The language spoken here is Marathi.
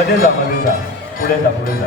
मध्ये जा मध्ये जा. पुढे जा पुढे जा.